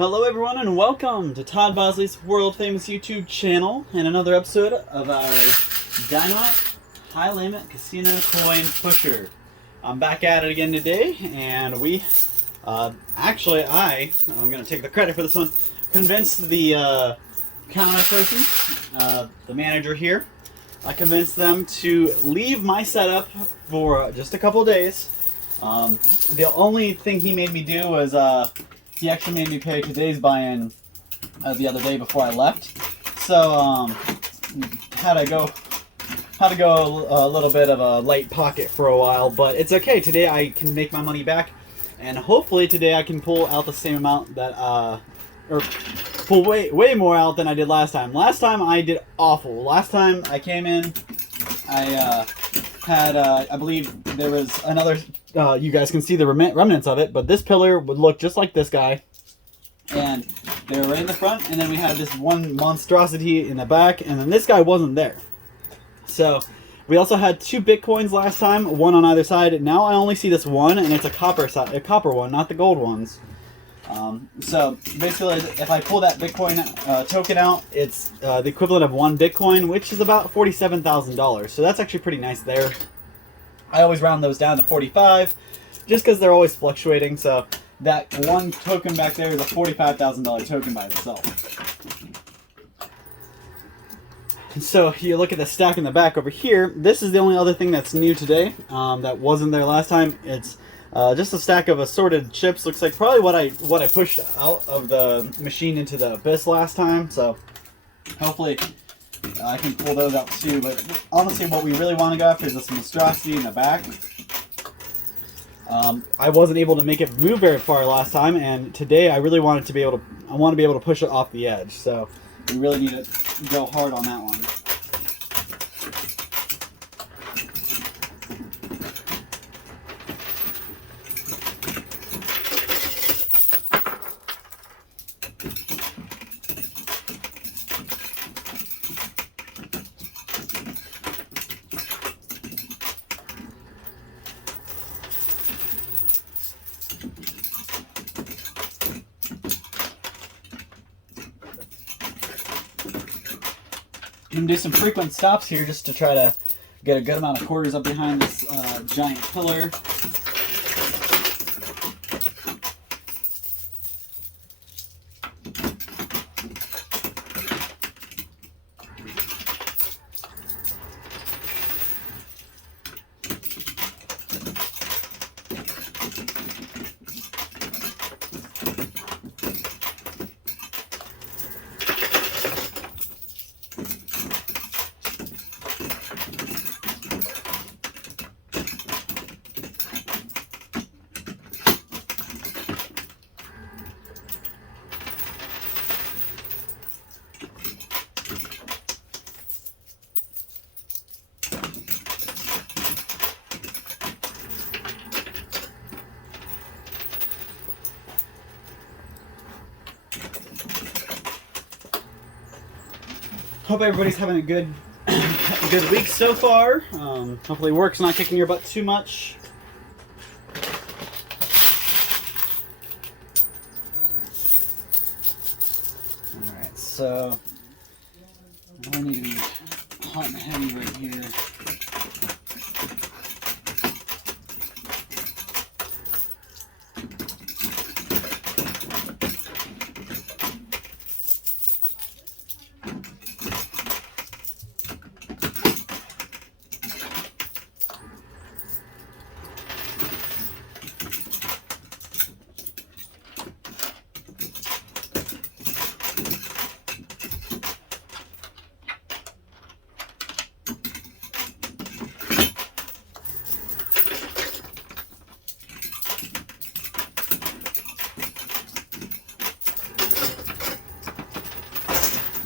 Hello everyone and welcome to Todd Bosley's world famous YouTube channel and another episode of our Dynamite High Limit Casino Coin Pusher. I'm back at it again today, and I'm going to take the credit for this one, convinced the counter person, the manager here, I convinced them to leave my setup for just a couple days. The only thing he made me do was he actually made me pay today's buy-in the other day before I left. So had to go a little bit of a light pocket for a while, but it's okay. Today I can make my money back, and hopefully today I can pull out the same amount that or pull way more out than I did last time. Last time I did awful. Last time I came in, I had I believe there was another. You guys can see the remnants of it, but this pillar would look just like this guy, and they were right in the front, and then we had this one monstrosity in the back, and then this guy wasn't there. So we also had 2 Bitcoins last time, one on either side. Now I only see this one, and it's a copper one, not the gold ones. So basically, if I pull that Bitcoin token out, it's the equivalent of 1 Bitcoin, which is about $47,000. So that's actually pretty nice there. I always round those down to 45, just because they're always fluctuating. So that one token back there is a $45,000 token by itself. And so you look at the stack in the back over here. This is the only other thing that's new today that wasn't there last time. It's just a stack of assorted chips. Looks like probably what I pushed out of the machine into the abyss last time. So hopefully I can pull those out too, but honestly what we really want to go after is this monstrosity in the back. I wasn't able to make it move very far last time, and today I really wanted to be able to push it off the edge, so we really need to go hard on that one. I'm going to do some frequent stops here just to try to get a good amount of quarters up behind this giant pillar. Hope everybody's having a good week so far. Hopefully work's not kicking your butt too much. Alright, so I need to be hot and heavy right here.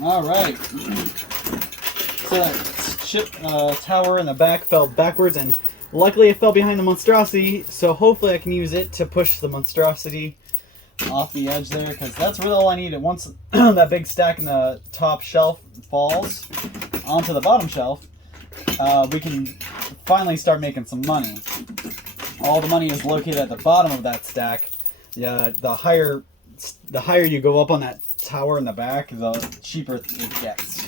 Alright, so that chip tower in the back fell backwards, and luckily it fell behind the monstrosity, so hopefully I can use it to push the monstrosity off the edge there, because that's really all I need. Once that big stack in the top shelf falls onto the bottom shelf, we can finally start making some money. All the money is located at the bottom of that stack. The higher the higher you go up on that tower in the back, the cheaper it gets.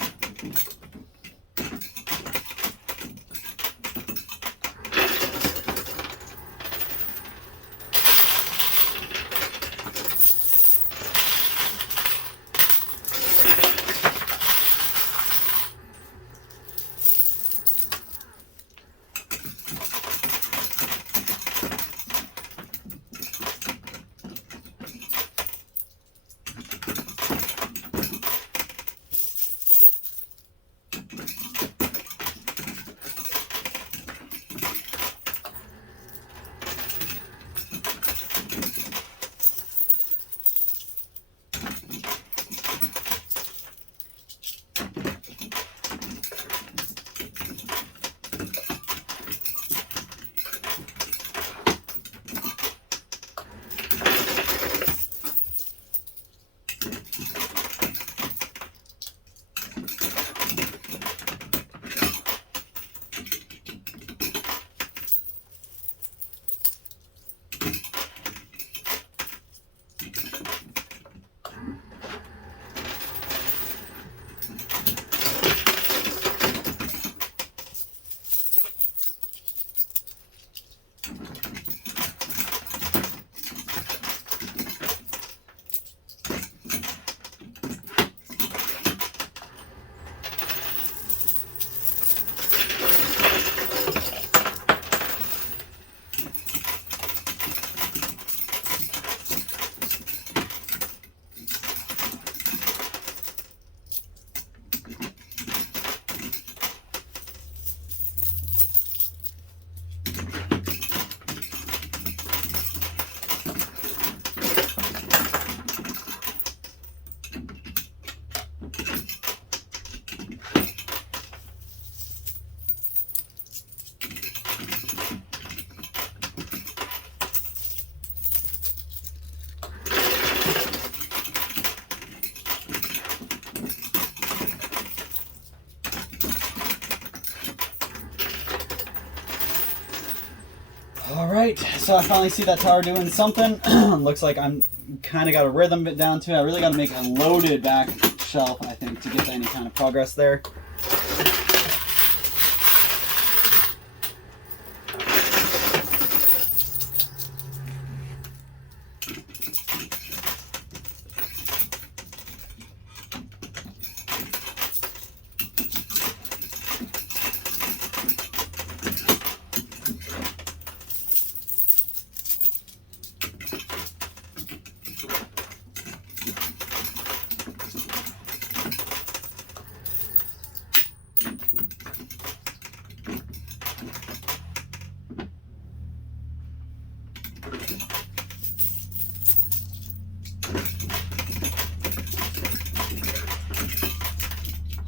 Alright, so I finally see that tower doing something. Looks like I'm kind of got a rhythm bit down to it. I really got to make a loaded back shelf, I think, to get any kind of progress there.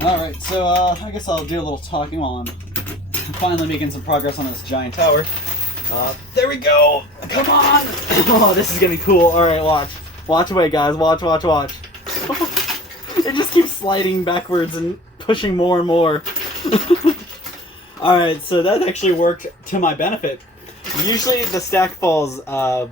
Alright, so I guess I'll do a little talking while I'm finally making some progress on this giant tower. There we go! Come on! Oh, this is gonna be cool. Alright, watch. Watch away, guys. Watch, watch, watch. It just keeps sliding backwards and pushing more and more. Alright, so that actually worked to my benefit. Usually the stack falls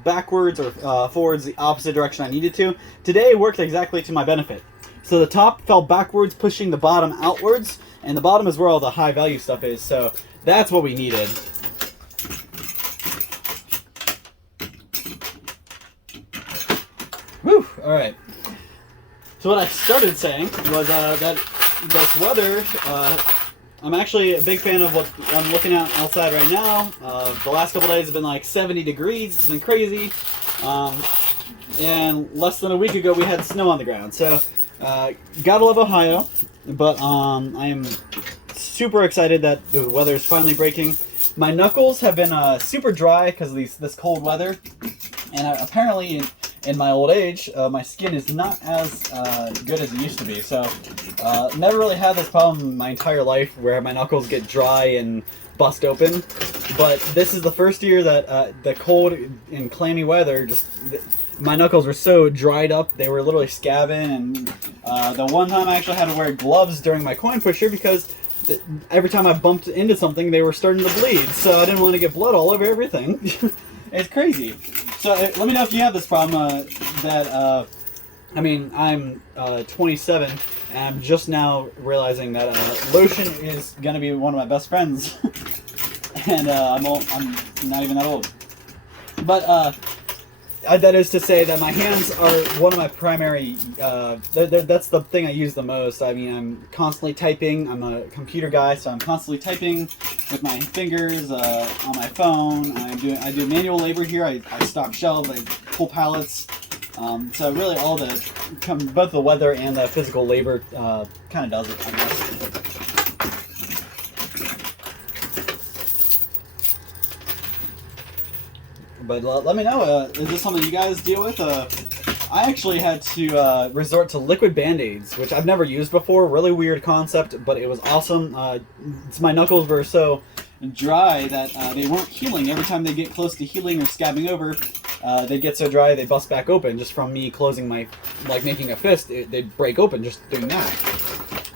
backwards or forwards the opposite direction I needed to. Today it worked exactly to my benefit. So the top fell backwards, pushing the bottom outwards, and the bottom is where all the high value stuff is, so that's what we needed. Whew, alright. So what I started saying was that this weather, I'm actually a big fan of what I'm looking at outside right now. The last couple days have been like 70 degrees, it's been crazy. And less than a week ago we had snow on the ground, so gotta love Ohio, but I am super excited that the weather is finally breaking. My knuckles have been super dry because of this cold weather, and apparently in my old age, my skin is not as good as it used to be. So never really had this problem my entire life where my knuckles get dry and bust open, but this is the first year that the cold and clammy weather my knuckles were so dried up, they were literally scabbing, and the one time I actually had to wear gloves during my coin pusher because every time I bumped into something, they were starting to bleed, so I didn't want to get blood all over everything. It's crazy. So let me know if you have this problem, that I mean, I'm 27, and I'm just now realizing that lotion is gonna be one of my best friends, and I'm not even that old. But that is to say that my hands are one of my primary. That's the thing I use the most. I mean, I'm constantly typing. I'm a computer guy, so I'm constantly typing with my fingers on my phone. I do manual labor here. I stock shelves. I pull pallets. So really, both the weather and the physical labor kind of does it, I guess. But let me know, is this something you guys deal with? I actually had to resort to liquid Band-Aids, which I've never used before. Really weird concept, but it was awesome. My knuckles were so dry that they weren't healing. Every time they get close to healing or scabbing over, they get so dry they bust back open just from me closing like making a fist. They'd break open just doing that.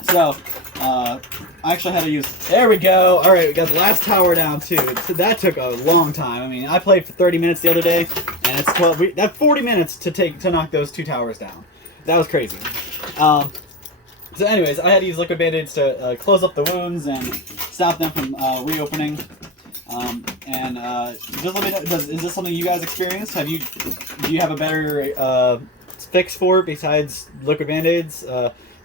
So I actually had to use. There we go. All right, we got the last tower down too. So that took a long time. I mean, I played for 30 minutes the other day, and it's 12. That's 40 minutes to knock those 2 towers down. That was crazy. So, anyways, I had to use liquid Band-Aids to close up the wounds and stop them from reopening. Just let me know, is this something you guys experience? Do you have a better fix for it besides liquid Band-Aids?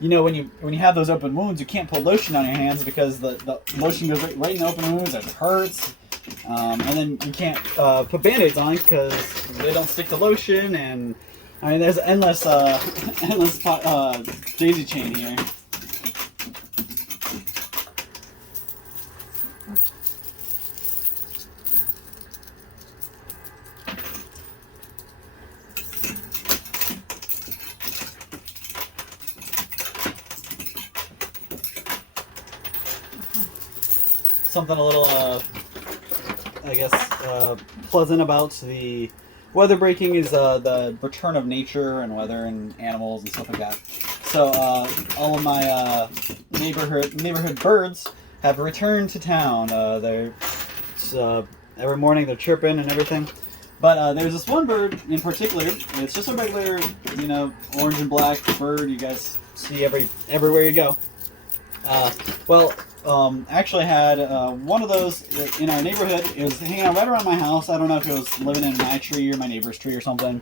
You know, when you have those open wounds, you can't put lotion on your hands because the lotion goes right in the open wounds. It hurts, and then you can't put Band-Aids on because they don't stick to lotion. And I mean, there's endless daisy chain here. Something a little, I guess, pleasant about the weather breaking is the return of nature and weather and animals and stuff like that. So all of my neighborhood birds have returned to town. Every morning they're chirping and everything. But there's this one bird in particular. It's just a regular, orange and black bird you guys see everywhere you go. Actually had one of those in our neighborhood. It was hanging out right around my house. I don't know if it was living in my tree or my neighbor's tree or something.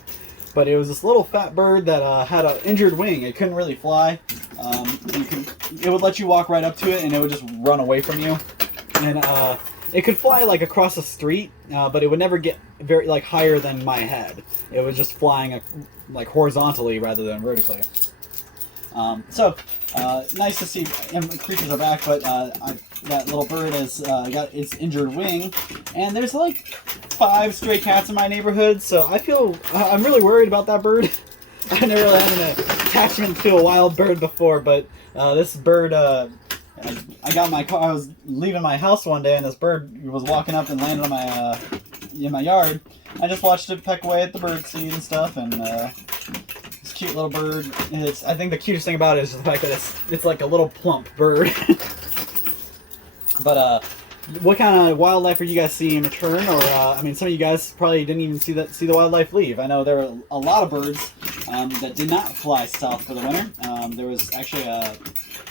But it was this little fat bird that had an injured wing. It couldn't really fly. It would let you walk right up to it and it would just run away from you. And it could fly like across the street, but it would never get very higher than my head. It was just flying like horizontally rather than vertically. Nice to see creatures are back, but that little bird has got its injured wing, and there's like 5 stray cats in my neighborhood, so I'm really worried about that bird. I never really had an attachment to a wild bird before, but this bird, I got in my car. I was leaving my house one day, and this bird was walking up and landed on in my yard. I just watched it peck away at the bird seed and stuff, and this cute little bird. I think the cutest thing about it is the fact that it's like a little plump bird. But what kind of wildlife are you guys seeing in return? Or some of you guys probably didn't even see the wildlife leave. I know there were a lot of birds that did not fly south for the winter. There was actually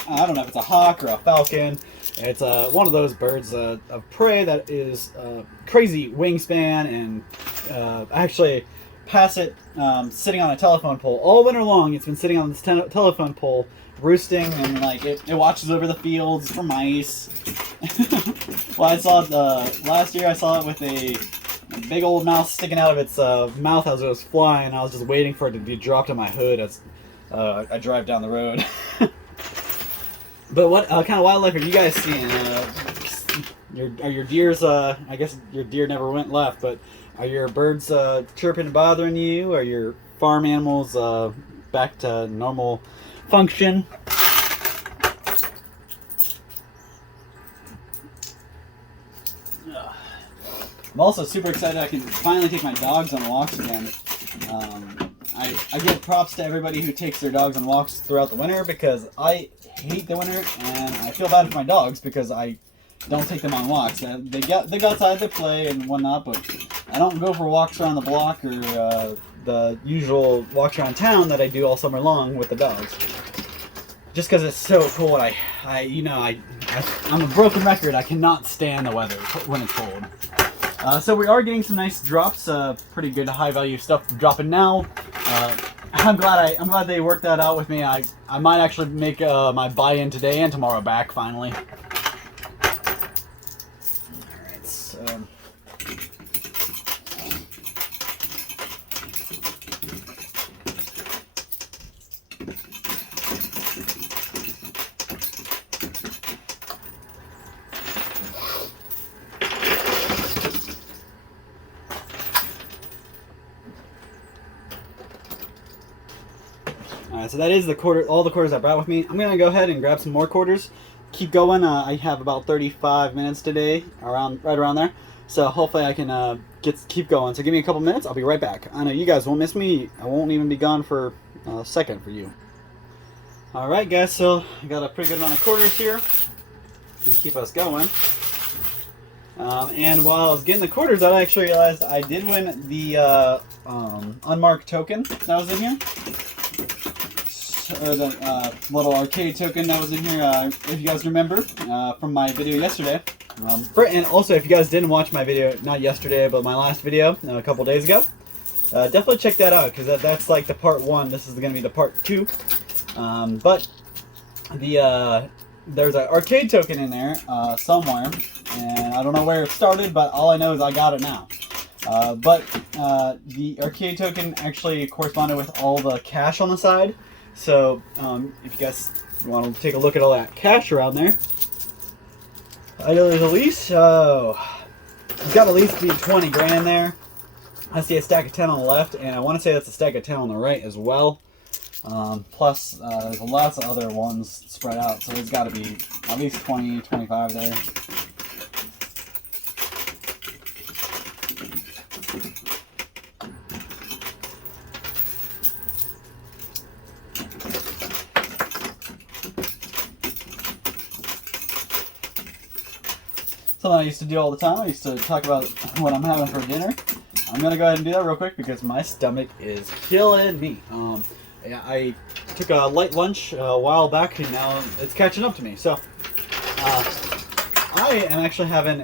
I don't know if it's a hawk or a falcon. It's one of those birds of prey that is crazy wingspan, and actually pass it sitting on a telephone pole all winter long. It's been sitting on this telephone pole roosting, and it watches over the fields for mice. Well, I saw it last year. I saw it with a big old mouse sticking out of its mouth as it was flying. I was just waiting for it to be dropped on my hood as I drive down the road. But what kind of wildlife are you guys seeing? Are your deers? I guess your deer never went left, but are your birds chirping and bothering you? Are your farm animals back to normal function? I'm also super excited I can finally take my dogs on walks again. I give props to everybody who takes their dogs on walks throughout the winter, because I hate the winter, and I feel bad for my dogs because I don't take them on walks. They go outside, they play and whatnot, but I don't go for walks around the block or the usual walks around town that I do all summer long with the dogs. Just because it's so cold, I'm a broken record. I cannot stand the weather when it's cold. So we are getting some nice drops, pretty good high value stuff dropping now. I'm glad they worked that out with me. I might actually make my buy-in today and tomorrow back finally. Alright, so so that is all the quarters I brought with me. I'm gonna go ahead and grab some more quarters. Keep going. I have about 35 minutes today, right around there. So hopefully I can keep going. So give me a couple minutes. I'll be right back. I know you guys won't miss me. I won't even be gone for a second for you. All right, guys. So I got a pretty good amount of quarters here to keep us going. And while I was getting the quarters, I actually realized I did win the unmarked token that was in here. Or the little arcade token that was in here, if you guys remember from my video yesterday. And also, if you guys didn't watch my video, not yesterday, but my last video a couple days ago, definitely check that out, because that's like the part 1. This is going to be the part 2. But there's an arcade token in there somewhere, and I don't know where it started, but all I know is I got it now. But the arcade token actually corresponded with all the cash on the side. So, if you guys want to take a look at all that cash around there, I know there's at least, it's got at least be 20 grand in there. I see a stack of 10 on the left, and I want to say that's a stack of 10 on the right as well. Plus, there's lots of other ones spread out, so there's got to be at least 20, 25 there. Something I used to do all the time. I used to talk about what I'm having for dinner. I'm going to go ahead and do that real quick because my stomach is killing me. I took a light lunch a while back, and now it's catching up to me. So, I am actually having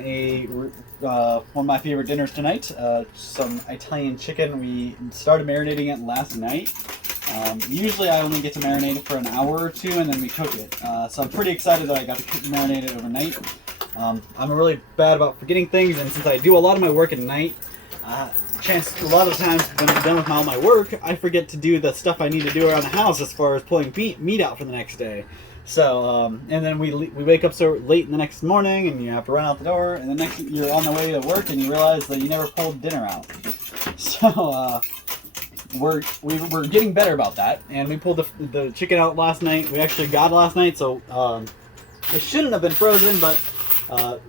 one of my favorite dinners tonight. Some Italian chicken. We started marinating it last night. Usually I only get to marinate it for an hour or two, and then we cook it. So I'm pretty excited that I got to marinate it overnight. I'm really bad about forgetting things, and since I do a lot of my work at night, a lot of the times when I'm done with all my work, I forget to do the stuff I need to do around the house as far as pulling meat out for the next day. So, and then we wake up so late in the next morning, and you have to run out the door, and the you're on the way to work, and you realize that you never pulled dinner out. So, we're getting better about that, and we pulled the chicken out last night. We actually got it last night, so it shouldn't have been frozen, but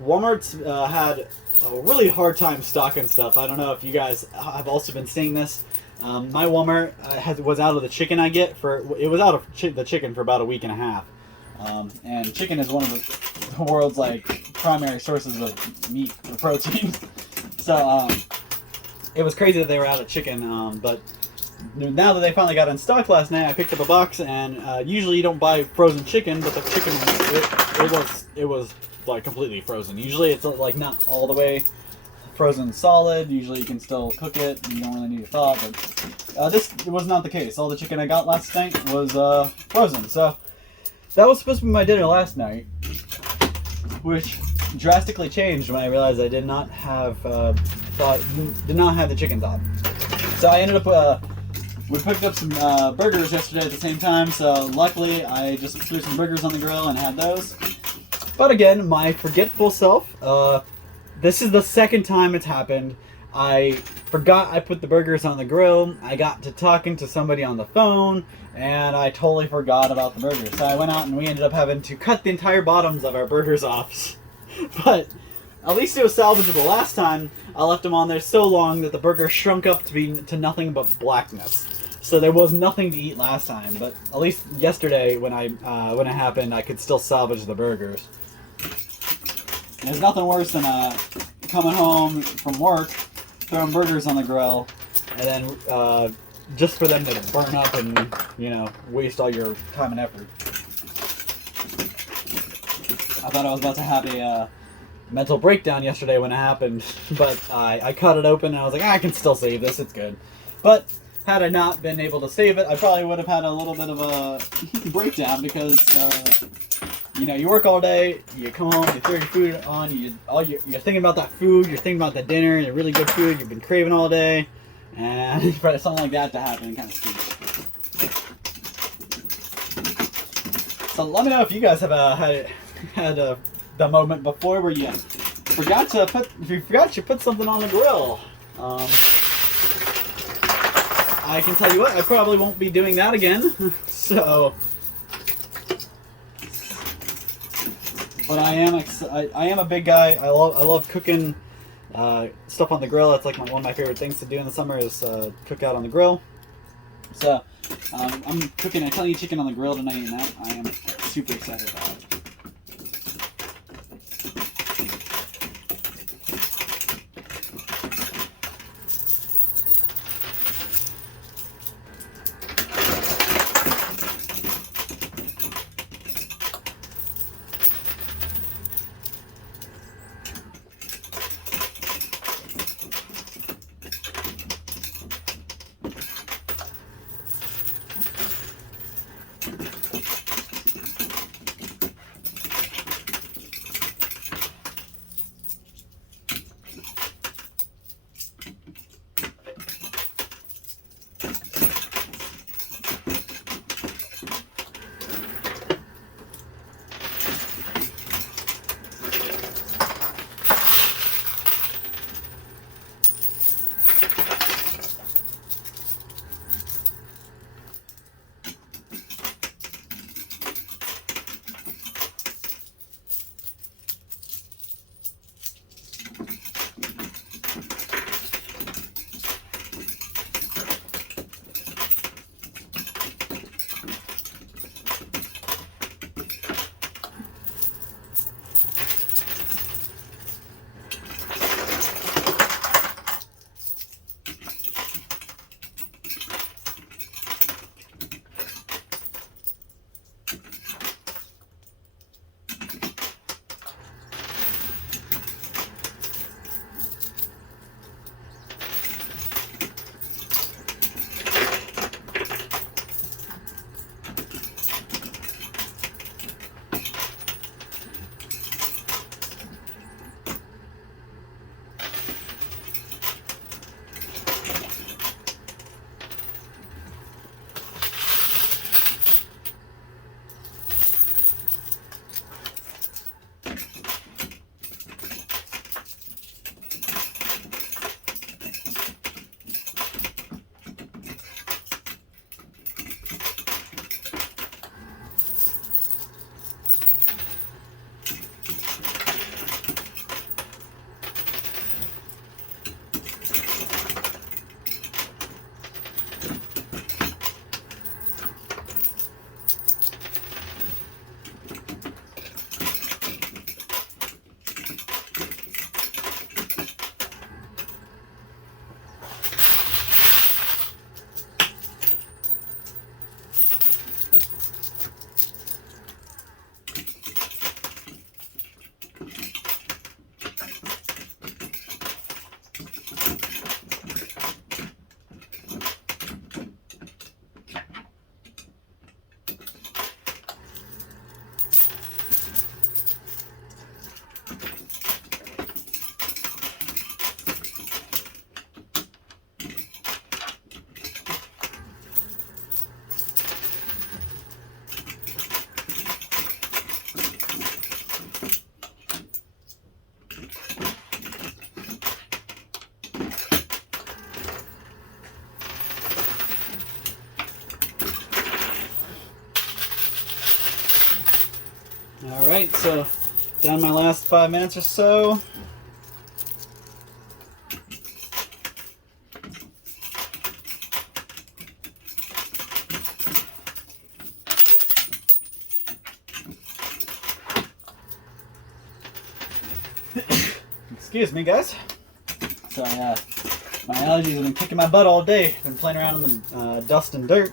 Walmart's had a really hard time stocking stuff. I don't know if you guys have also been seeing this. My Walmart was out of the chicken I get it was out of the chicken for about a week and a half. And chicken is one of the world's primary sources of meat or protein. So it was crazy that they were out of chicken. But now that they finally got in stock last night, I picked up a box, and usually you don't buy frozen chicken, but the chicken it was like completely frozen. Usually it's not all the way frozen solid. Usually you can still cook it, you don't really need to thaw, but this was not the case. All the chicken I got last night was frozen. So that was supposed to be my dinner last night, which drastically changed when I realized I did not have the chicken thawed. So I ended up we picked up some burgers yesterday at the same time, so luckily I just threw some burgers on the grill and had those. But again, my forgetful self, this is the second time it's happened. I forgot I put the burgers on the grill. I got to talking to somebody on the phone, and I totally forgot about the burgers. So I went out and we ended up having to cut the entire bottoms of our burgers off. But at least it was salvageable. Last time, I left them on there so long that the burger shrunk up to nothing but blackness. So there was nothing to eat last time. But at least yesterday, when it happened, I could still salvage the burgers. There's nothing worse than coming home from work, throwing burgers on the grill, and then just for them to burn up and, you know, waste all your time and effort. I thought I was about to have a mental breakdown yesterday when it happened, but I cut it open and I was like, I can still save this, it's good. But had I not been able to save it, I probably would have had a little bit of a breakdown because, you know, you work all day, you come home, you throw your food on, you're thinking about that food, you're thinking about the dinner, the really good food you've been craving all day, and for something like that to happen, it kind of stinks. So let me know if you guys have had the moment before where you forgot to put something on the grill. I can tell you what, I probably won't be doing that again. So, but I am a big guy. I love cooking stuff on the grill. It's like one of my favorite things to do in the summer is cook out on the grill. So I'm cooking Italian chicken on the grill tonight, and that I am super excited about. Alright, so down my last 5 minutes or so. Excuse me, guys. So My allergies have been kicking my butt all day. Been playing around in the dust and dirt.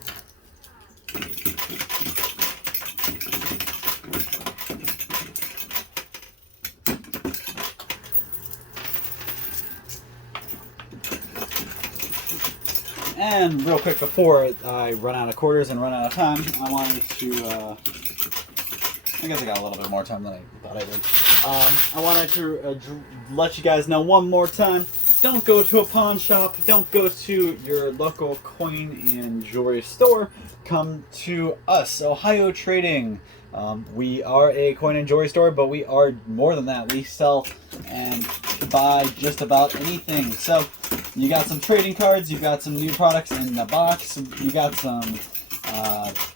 And real quick, before I run out of quarters and run out of time, I wanted to, I guess I got a little bit more time than I thought I would. I wanted to let you guys know one more time, don't go to a pawn shop, don't go to your local coin and jewelry store, come to us, Ohio Trading. We are a coin and jewelry store, but we are more than that. We sell and buy just about anything. So you got some trading cards, you got some new products in the box, you got some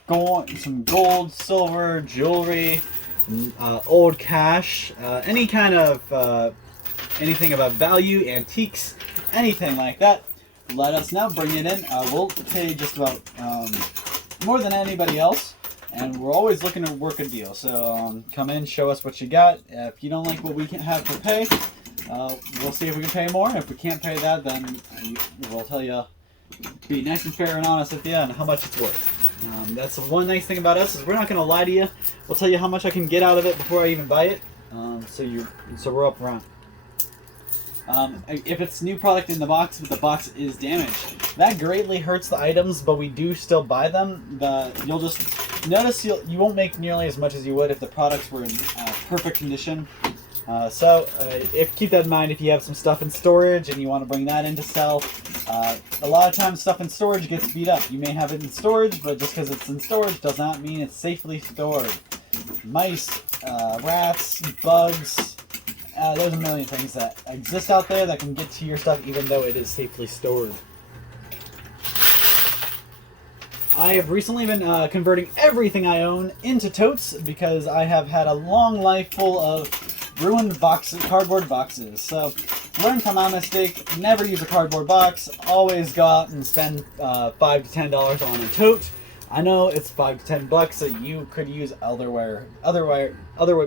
gold, silver, jewelry, old cash, any kind of anything about value, antiques, anything like that. Let us know, bring it in. We'll pay just about more than anybody else. And we're always looking to work a deal. So come in, show us what you got. If you don't like what we can have to pay, we'll see if we can pay more. If we can't pay that, then we'll tell you, be nice and fair and honest with you on how much it's worth. That's the one nice thing about us, is we're not going to lie to you. We'll tell you how much I can get out of it before I even buy it. So we're up front. If it's new product in the box, but the box is damaged, that greatly hurts the items, but we do still buy them. You'll just notice you won't make nearly as much as you would if the products were in perfect condition. Keep that in mind if you have some stuff in storage and you want to bring that in to sell. A lot of times stuff in storage gets beat up. You may have it in storage, but just because it's in storage does not mean it's safely stored. Mice, rats, bugs, there's a million things that exist out there that can get to your stuff even though it is safely stored. I have recently been converting everything I own into totes because I have had a long life full of ruined cardboard boxes. So learn from my mistake, never use a cardboard box, always go out and spend $5 to $10 on a tote. I know it's $5 to $10 that you could use other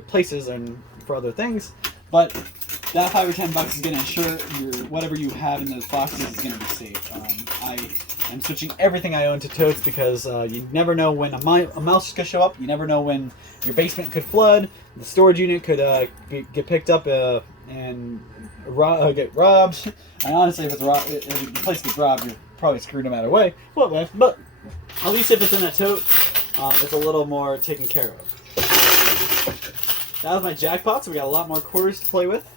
places and for other things, but that $5 or $10 is going to ensure whatever you have in those boxes is going to be safe. I'm switching everything I own to totes because you never know when a mouse could show up. You never know when your basement could flood. The storage unit could get picked up and get robbed. And honestly, if the place gets robbed, you're probably screwed no matter way. But at least if it's in a tote, it's a little more taken care of. That was my jackpot, so we got a lot more quarters to play with.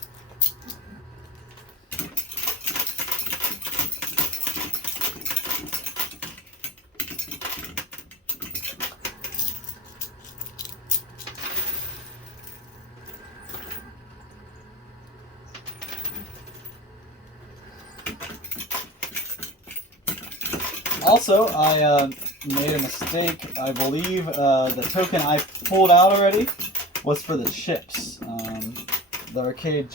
Also, I made a mistake. I believe the token I pulled out already was for the chips. The arcade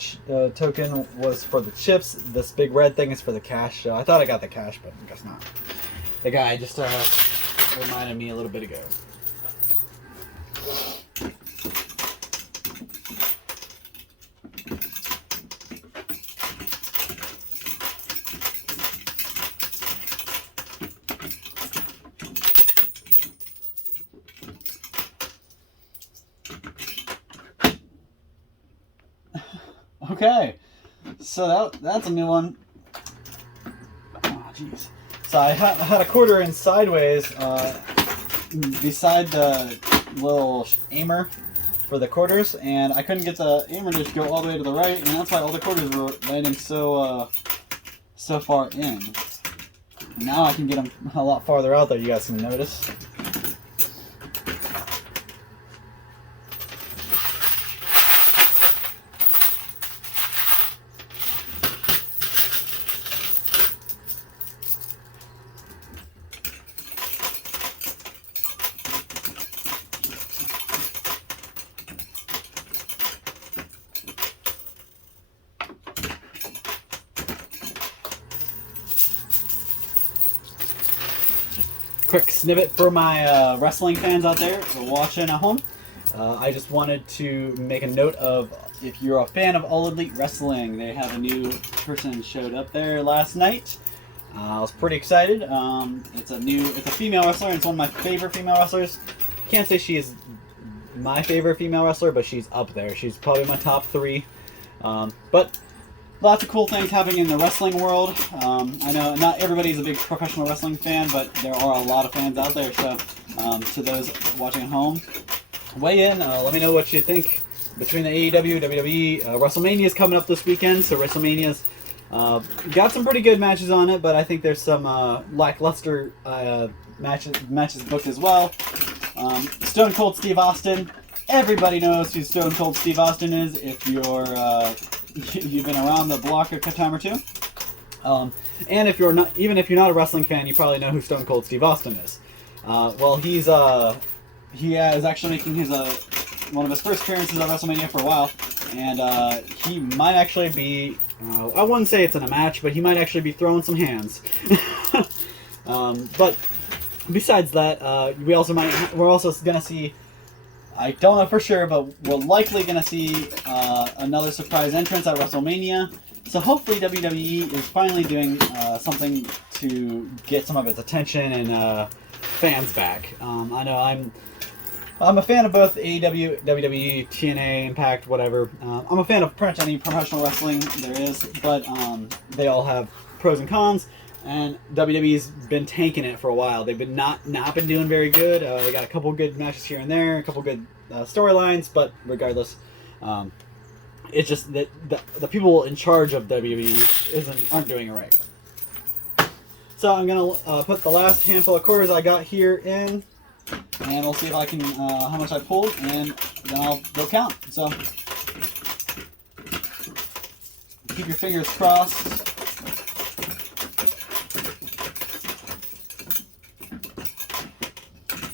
token was for the chips. This big red thing is for the cash. So I thought I got the cash, but I guess not. The guy just reminded me a little bit ago. Okay, so that's a new one. Oh, jeez. So I had a quarter in sideways beside the little aimer for the quarters, and I couldn't get the aimer to go all the way to the right, and that's why all the quarters were landing so far in. Now I can get them a lot farther out there, you guys can notice. Quick snippet for my wrestling fans out there watching at home. I just wanted to make a note of if you're a fan of All Elite Wrestling, they have a new person showed up there last night. I was pretty excited. It's a female wrestler, and it's one of my favorite female wrestlers. Can't say she is my favorite female wrestler, but she's up there. She's probably my top 3. But lots of cool things happening in the wrestling world. I know not everybody's a big professional wrestling fan, but there are a lot of fans out there. So to those watching at home, weigh in. Let me know what you think between the AEW, WWE. WrestleMania is coming up this weekend, so WrestleMania's got some pretty good matches on it, but I think there's some lackluster matches booked as well. Stone Cold Steve Austin. Everybody knows who Stone Cold Steve Austin is if you're you've been around the block a time or two. And if you're not, even if you're not a wrestling fan, you probably know who Stone Cold Steve Austin is. Well, he is actually making his one of his first appearances at WrestleMania for a while, and he might actually be. I wouldn't say it's in a match, but he might actually be throwing some hands. But besides that, we're also gonna see. I don't know for sure, but we're likely gonna see another surprise entrance at WrestleMania. So hopefully WWE is finally doing something to get some of its attention and fans back. I know I'm a fan of both AEW, WWE, TNA, Impact, whatever. I'm a fan of pretty much any professional wrestling there is, but they all have pros and cons. And WWE's been tanking it for a while. They've been not been doing very good. They got a couple good matches here and there, a couple good storylines, but regardless, it's just that the people in charge of WWE aren't doing it right. So I'm gonna put the last handful of quarters I got here in, and we'll see if I can how much I pulled, and then I'll go count. So keep your fingers crossed.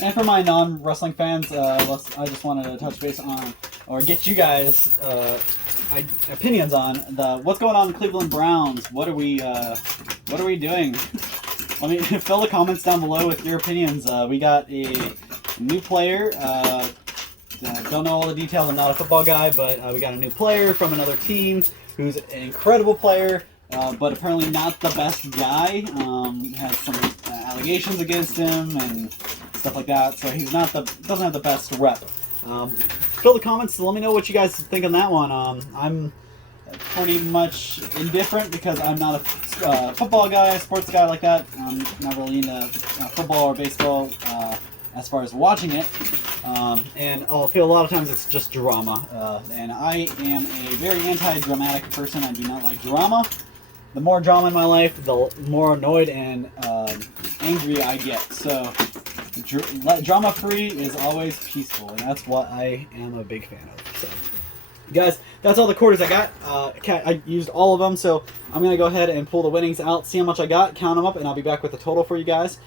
And for my non-wrestling fans, I just wanted to touch base on, or get you guys' opinions on what's going on in Cleveland Browns. What are we doing? Let me fill the comments down below with your opinions. We got a new player. Don't know all the details. I'm not a football guy, but we got a new player from another team who's an incredible player, but apparently not the best guy. Has some allegations against him and stuff like that, so he's doesn't have the best rep. Fill the comments to let me know what you guys think on that one. I'm pretty much indifferent because I'm not a football guy, sports guy like that. I'm not really into football or baseball as far as watching it, and I'll feel a lot of times it's just drama, and I am a very anti-dramatic person. I do not like drama. The more drama in my life, the more annoyed and angry I get. So drama-free is always peaceful, and that's what I am a big fan of. So, guys, that's all the quarters I got. I used all of them, so I'm going to go ahead and pull the winnings out, see how much I got, count them up, and I'll be back with the total for you guys.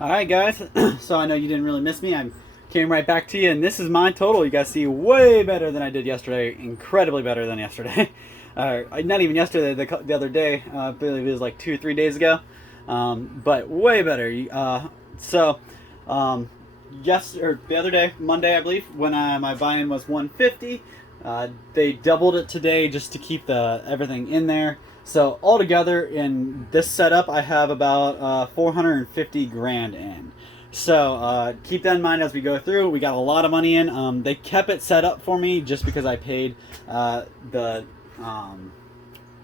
Alright, guys, so I know you didn't really miss me. I came right back to you, and this is my total. You guys see way better than I did yesterday, incredibly better than yesterday. Not even yesterday, the other day, I believe it was like 2 or 3 days ago, but way better. The other day, Monday, I believe, when my buy-in was 150, they doubled it today just to keep everything in there. So altogether in this setup, I have about 450 grand in. So keep that in mind as we go through. We got a lot of money in. They kept it set up for me just because I paid the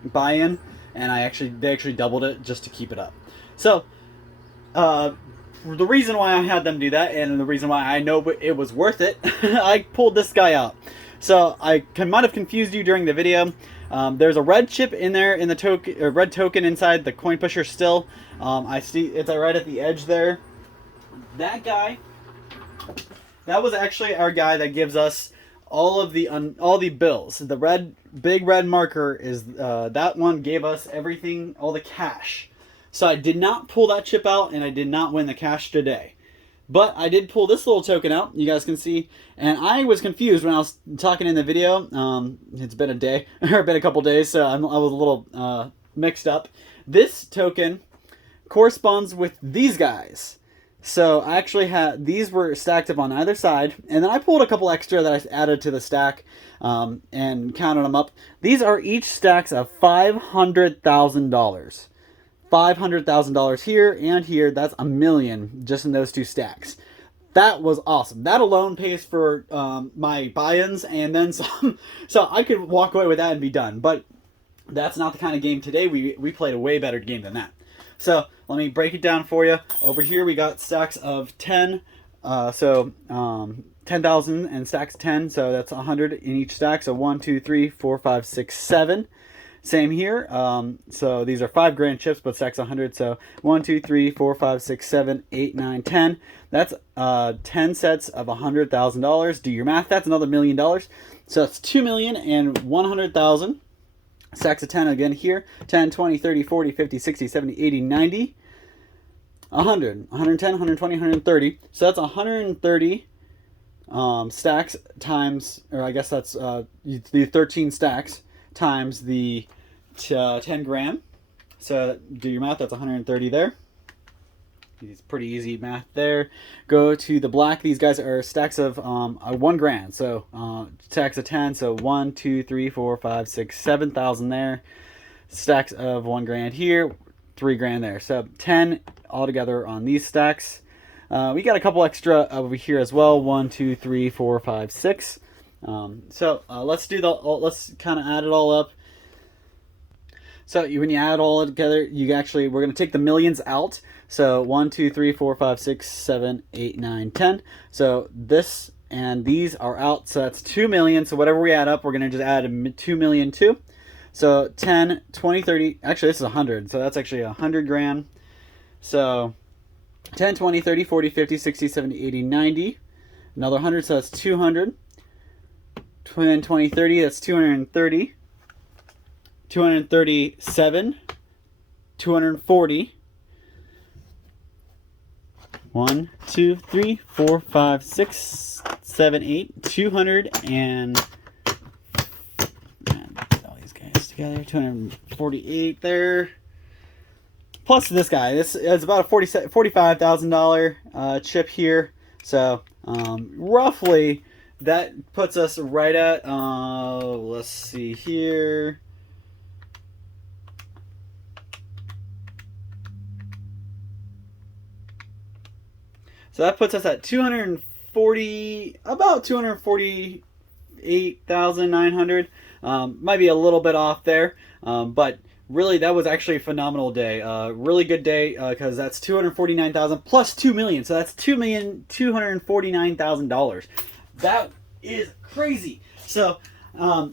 buy-in, and they actually doubled it just to keep it up. So the reason why I had them do that, and the reason why I know it was worth it, I pulled this guy out. So I might have confused you during the video. There's a red chip in there in the token, or red token inside the coin pusher still. I see it's right at the edge there. That guy, that was actually our guy that gives us all the bills. The big red marker is that one gave us everything, all the cash. So I did not pull that chip out, and I did not win the cash today. But I did pull this little token out, you guys can see. And I was confused when I was talking in the video. It's been a day, or been a couple days, so I was a little mixed up. This token corresponds with these guys. So I actually had, these were stacked up on either side, and then I pulled a couple extra that I added to the stack and counted them up. These are each stacks of $500,000. $500,000 here and here. That's $1 million just in those two stacks. That was awesome. That alone pays for my buy-ins and then some. So I could walk away with that and be done. But that's not the kind of game today. We played a way better game than that. So let me break it down for you. Over here we got stacks of 10. 10,000 and stacks 10. So that's 100 in each stack. So 1, 2, 3, 4, 5, 6, 7. Same here. So these are $5 chips, but stacks 100. So 1, 2, 3, 4, 5, 6, 7, 8, 9, 10. That's 10 sets of $100,000. Do your math. That's another $1 million. So that's 2,100,000. Stacks of 10 again here. 10, 20, 30, 40, 50, 60, 70, 80, 90. 100, 110, 120, 130. So that's 130 stacks times, or I guess that's the 13 stacks times the 10 grand. So do your math, that's 130 there. It's pretty easy math there. Go to the black. These guys are stacks of $1,000. So stacks of 10. So 1, 2, 3, 4, 5, 6, 7,000 there. Stacks of $1,000 here. $3,000 there. So 10 altogether on these stacks. We got a couple extra over here as well. 1, 2, 3, 4, 5, 6. Let's do let's kind of add it all up. So when you add it all together, we're going to take the millions out. So 1, 2, 3, 4, 5, 6, 7, 8, 9, 10. So this and these are out. So that's 2 million. So whatever we add up, we're going to just add 2 million too. So 10, 20, 30. Actually, this is 100. So that's actually $100,000. So 10, 20, 30, 40, 50, 60, 70, 80, 90. Another 100. So that's 200. 10, 20, 30. That's 230. 237, 240, 1, 2, 3, 4, 5, 6, 7, 8, 200 and put all these guys together, 248 there. Plus this guy, this is about a $45,000 chip here. So roughly that puts us right at let's see here. So that puts us at about 248,900. Might be a little bit off there, but really that was actually a phenomenal day. Really good day because that's 249,000 plus 2 million. So that's $2,249,000. That is crazy. So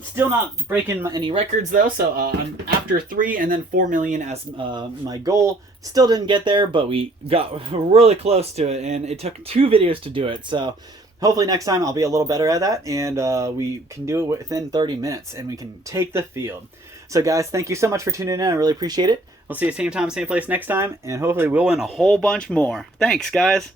still not breaking any records though. So I'm after 3 and then 4 million as my goal. Still didn't get there, but we got really close to it, and it took 2 videos to do it. So hopefully next time I'll be a little better at that, and we can do it within 30 minutes, and we can take the field. So guys, thank you so much for tuning in. I really appreciate it. We'll see you same time, same place next time, and hopefully we'll win a whole bunch more. Thanks, guys.